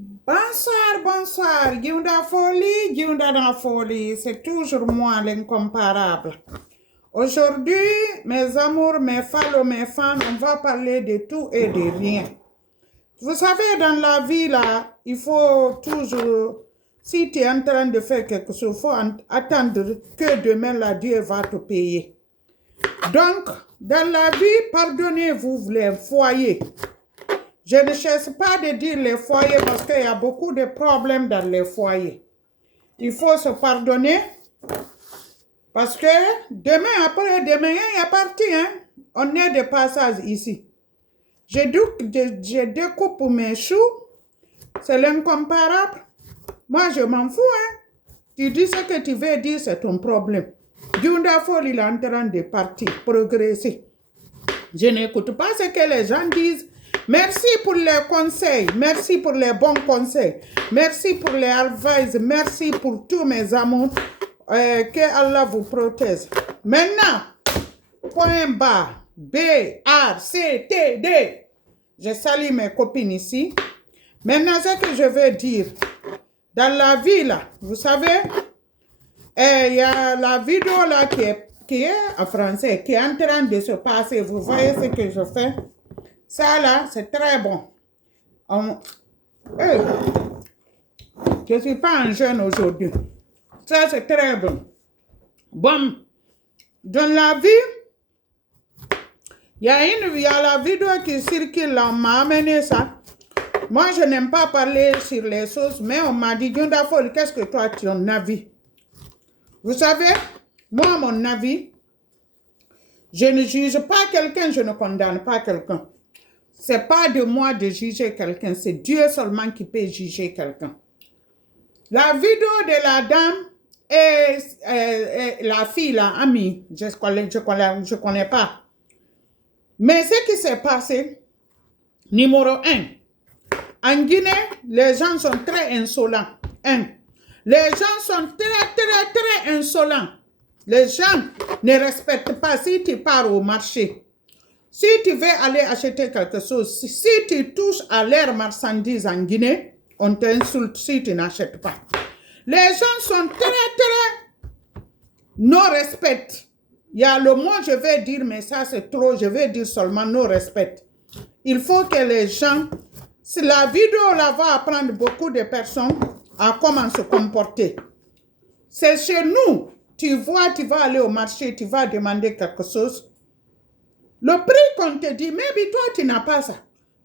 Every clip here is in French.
Bonsoir, bonsoir. Giunda dans folie, c'est toujours moi l'incomparable. Aujourd'hui, mes amours, mes follow, mes fans, on va parler de tout et de rien. Vous savez, dans la vie, là, il faut toujours, si tu es en train de faire quelque chose, il faut attendre que demain, là, Dieu va te payer. Donc, dans la vie, pardonnez-vous les foyers. Je ne cherche pas de dire les foyers parce qu'il y a beaucoup de problèmes dans les foyers. Il faut se pardonner parce que demain, après demain, il y a parti. Hein? On est de passage ici. Je découpe mes choux. C'est l'incomparable. Moi, je m'en fous. Hein? Tu dis ce que tu veux dire, c'est ton problème. Giunda Folie, il est en train de partir, progresser. Je n'écoute pas ce que les gens disent. Merci pour les conseils, merci pour les bons conseils, merci pour les advice, merci pour tous mes amours, que Allah vous protège. Maintenant, point bas, B, R, C, T, D. Je salue mes copines ici. Maintenant, ce que je veux dire, dans la vie là, vous savez, il y a la vidéo là qui est en français, qui est en train de se passer. Vous voyez ce que je fais? Ça là, c'est très bon. Je ne suis pas un jeune aujourd'hui. Ça, c'est très bon. Bon, dans la vie, il y a la vidéo qui circule là, on m'a amené ça. Moi, je n'aime pas parler sur les choses, mais on m'a dit, Giunda Folie, qu'est-ce que toi, tu as un avis? Vous savez, moi, mon avis, je ne juge pas quelqu'un, je ne condamne pas quelqu'un. Ce n'est pas de moi de juger quelqu'un, c'est Dieu seulement qui peut juger quelqu'un. La vidéo de la dame et la fille, la amie, je ne connais pas. Mais ce qui s'est passé, numéro 1, en Guinée, les gens sont très insolents. Les gens sont très insolents. Les gens ne respectent pas si tu pars au marché. Si tu veux aller acheter quelque chose, si tu touches à leur marchandise en Guinée, on t'insulte si tu n'achètes pas. Les gens sont très non-respect. Il y a le mot, je vais dire, mais ça c'est trop, je vais dire seulement non-respect. Il faut que les gens, si la vidéo là va apprendre beaucoup de personnes à comment se comporter. C'est chez nous, tu vois, tu vas aller au marché, tu vas demander quelque chose. Le prix qu'on te dit, mais toi, tu n'as pas ça.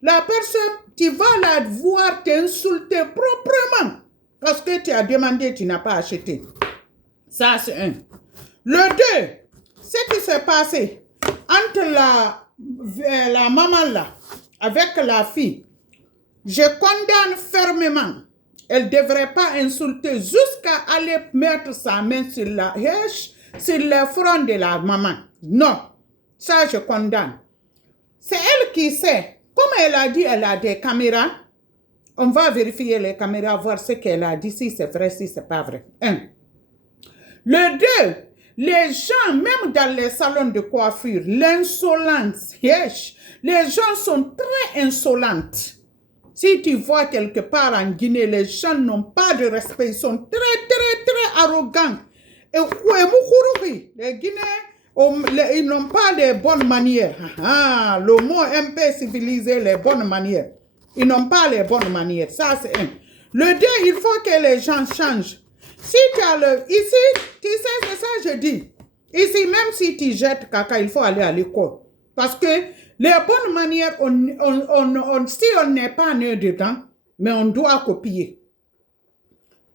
La personne, tu vas la voir t'insulter proprement parce que tu as demandé, tu n'as pas acheté. Ça, c'est un. Le 2, ce qui s'est passé entre la maman là, avec la fille, je condamne fermement. Elle ne devrait pas insulter jusqu'à aller mettre sa main sur le front de la maman. Non. Ça, je condamne. C'est elle qui sait. Comme elle a dit, elle a des caméras. On va vérifier les caméras, voir ce qu'elle a dit, si c'est vrai, si c'est pas vrai. 1. Le 2, les gens, même dans les salons de coiffure, l'insolence, les gens sont très insolentes. Si tu vois quelque part en Guinée, les gens n'ont pas de respect, ils sont très arrogants. Et les Guinéens, ils n'ont pas les bonnes manières. Le mot un peu civilisé, les bonnes manières. Ils n'ont pas les bonnes manières. Ça, c'est un. Le 2, il faut que les gens changent. Si tu as ici, tu sais, c'est ça que je dis. Ici, même si tu jettes caca, il faut aller à l'école. Parce que les bonnes manières, si on n'est pas né dedans, mais on doit copier.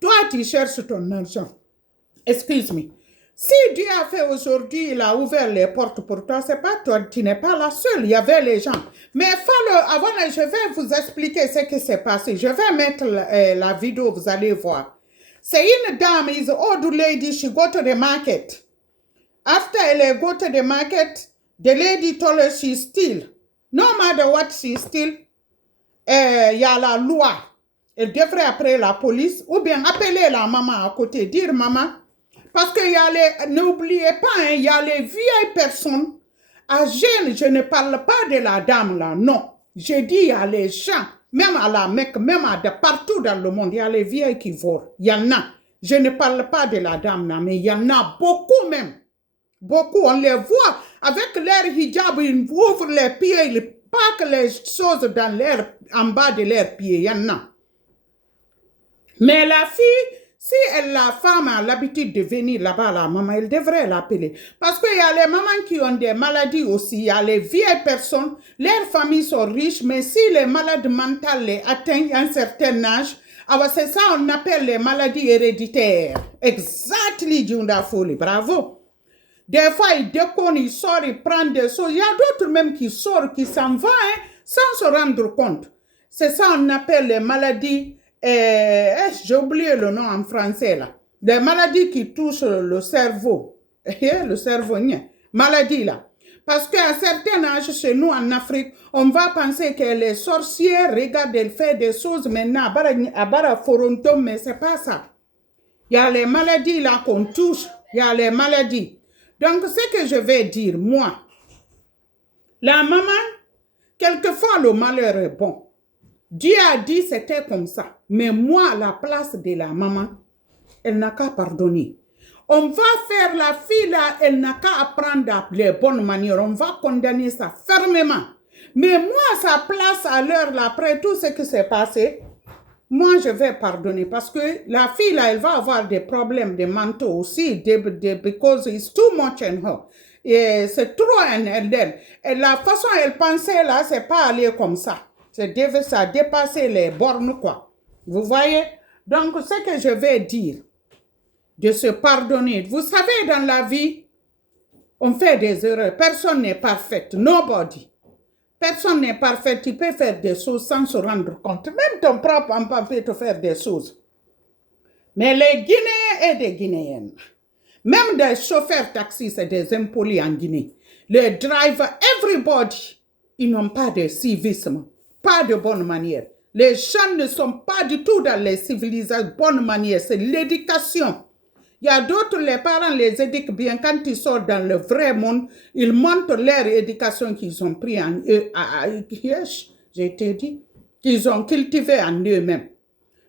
Toi, tu cherches ton argent. Excuse-moi. Si Dieu a fait aujourd'hui, il a ouvert les portes pour toi, c'est pas toi, tu n'es pas la seule, il y avait les gens. Mais avant, je vais vous expliquer ce qui s'est passé. Je vais mettre la vidéo, vous allez voir. C'est une dame, is an old lady, she go to the market. After elle go to the market, the lady told her she steal. No matter what she steal, y a la loi. Elle devrait appeler la police ou bien appeler la maman à côté, dire maman, parce qu'il y a les, n'oubliez pas, il y a les vieilles personnes âgées, je ne parle pas de la dame là, non. Je dis il y a les gens même à la Mecque, même partout dans le monde, il y a les vieilles qui volent. Il y en a. Je ne parle pas de la dame là, mais il y en a beaucoup même. Beaucoup, on les voit avec leur hijab, ils ouvrent les pieds, ils packent les choses en bas de leurs pieds, il y en a. Mais la fille, si la femme a l'habitude de venir là-bas, la maman, elle devrait l'appeler. Parce qu'il y a les mamans qui ont des maladies aussi, il y a les vieilles personnes, leurs familles sont riches, mais si les malades mentales les atteignent un certain âge, alors c'est ça on appelle les maladies héréditaires. Exactly, Junda Folie, bravo. Des fois, il déconne, il sort, il prend des choses. Il y a d'autres même qui sortent, qui s'en vont, sans se rendre compte. C'est ça on appelle les maladies, j'ai oublié le nom en français là. Des maladies qui touchent le cerveau. Le cerveau, maladie là. Parce qu'à un certain âge, chez nous en Afrique, on va penser que les sorcières, regardent, elles font des choses maintenant à Bara Foronto, mais c'est pas ça. Il y a les maladies là qu'on touche, il y a les maladies. Donc, ce que je vais dire, moi, la maman, quelquefois le malheur est bon. Dieu a dit c'était comme ça. Mais moi, à la place de la maman, elle n'a qu'à pardonner. On va faire la fille là, elle n'a qu'à apprendre les bonnes manières. On va condamner ça fermement. Mais moi, à sa place, à l'heure là, après tout ce qui s'est passé, moi, je vais pardonner parce que la fille, là, elle va avoir des problèmes de mentaux aussi because it's too much in her. Et c'est trop en elle. Et la façon elle pensait, là, c'est pas aller comme ça. Ça a dépassé les bornes, quoi. Vous voyez? Donc, ce que je vais dire, de se pardonner. Vous savez, dans la vie, on fait des erreurs. Personne n'est parfait. Nobody. Personne n'est parfait, tu peux faire des choses sans se rendre compte. Même ton propre enfant peut te faire des choses. Mais les Guinéens et des Guinéennes, même des chauffeurs taxis, c'est des impolis en Guinée. Les drivers, everybody, ils n'ont pas de civisme, pas de bonne manière. Les gens ne sont pas du tout dans les civilisations, bonne manière, c'est l'éducation. Il y a d'autres, les parents les éduquent bien. Quand ils sortent dans le vrai monde, ils montrent leur éducation qu'ils ont pris en eux. Je t'ai dit, qu'ils ont cultivé en eux-mêmes.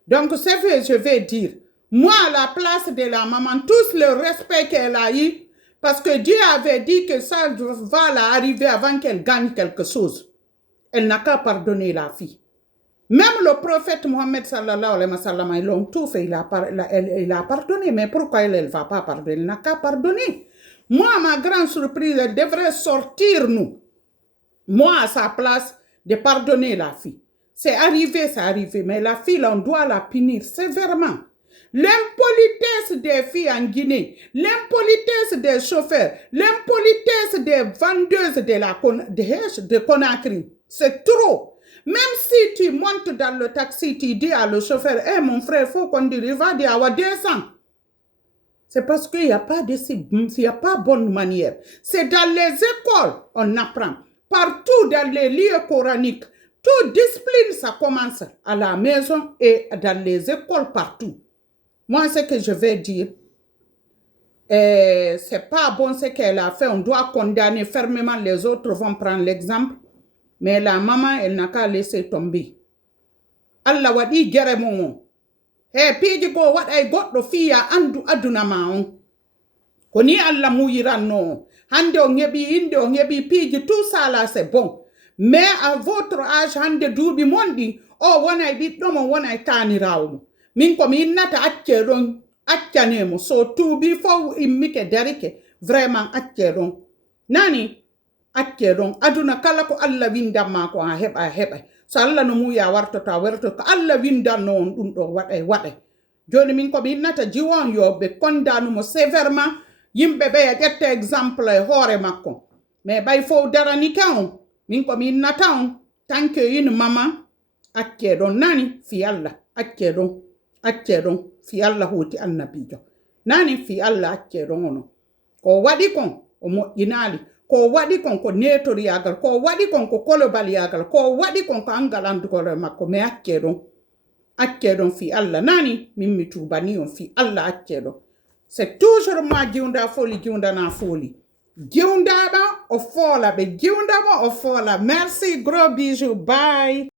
Donc, c'est vrai, je vais dire, moi, à la place de la maman, tous le respect qu'elle a eu, parce que Dieu avait dit que ça va l'arriver avant qu'elle gagne quelque chose. Elle n'a qu'à pardonner la fille. Même le prophète Mohammed sallallahu alayhi wa sallam, ils l'ont tout fait, il a pardonné. Mais pourquoi elle ne va pas pardonner? Elle n'a qu'à pardonner. Moi, ma grande surprise, elle devrait sortir nous. Moi, à sa place, de pardonner la fille. C'est arrivé. Mais la fille, on doit la punir sévèrement. L'impolitesse des filles en Guinée, l'impolitesse des chauffeurs, l'impolitesse des vendeuses de Conakry, c'est trop. Même si tu montes dans le taxi, tu dis à le chauffeur, hey, mon frère, il faut conduire, il va dire, à 200. C'est parce qu'il n'y a pas il n'y a pas bonne manière. C'est dans les écoles, on apprend. Partout dans les lieux coraniques, toute discipline, ça commence à la maison et dans les écoles partout. Moi, ce que je vais dire, c'est pas bon ce qu'elle a fait. On doit condamner fermement, les autres vont prendre l'exemple. Mais la maman, elle n'a qu'à laisser tomber. Allah wadi gere mo. Piji go what I got the fear andu aduna maon. Koni Allah mouyiran no. Hande on yebi piji tout ça là c'est bon. Mais à votre âge hande doubi mondi. Oh wana bit no mo wana tani rawo. Min ko min nata atcheron atchanemo. So to before imike derike vraiment atcheron. Nani? Atcheron aduna kala ko Allah winda ma ko a heba so Allah no muya warto ko Allah winda non dum do wade joni min ko binnata jiwon yo be kondanu mo sévèrement yimbe be ya jette exemple hore makko mais bay fo darani kan min ko binnata on tanke yin mama atcheron nani fi Allah atcheron fi Allah hoti annabijo nani fi Allah atcheron ono ko wadi kon o mo inali ko wadi kon ko netori yagal ko wadi kon ko kolobal yagal ko wadi kon ko angalandu ko makko me acceron fi Allah nani mimmi tubani on fi Allah acceron c'est toujours moi jiunda foli jiunda na foli jiunda ba o fola be jiunda ba o fola merci gros bisous bye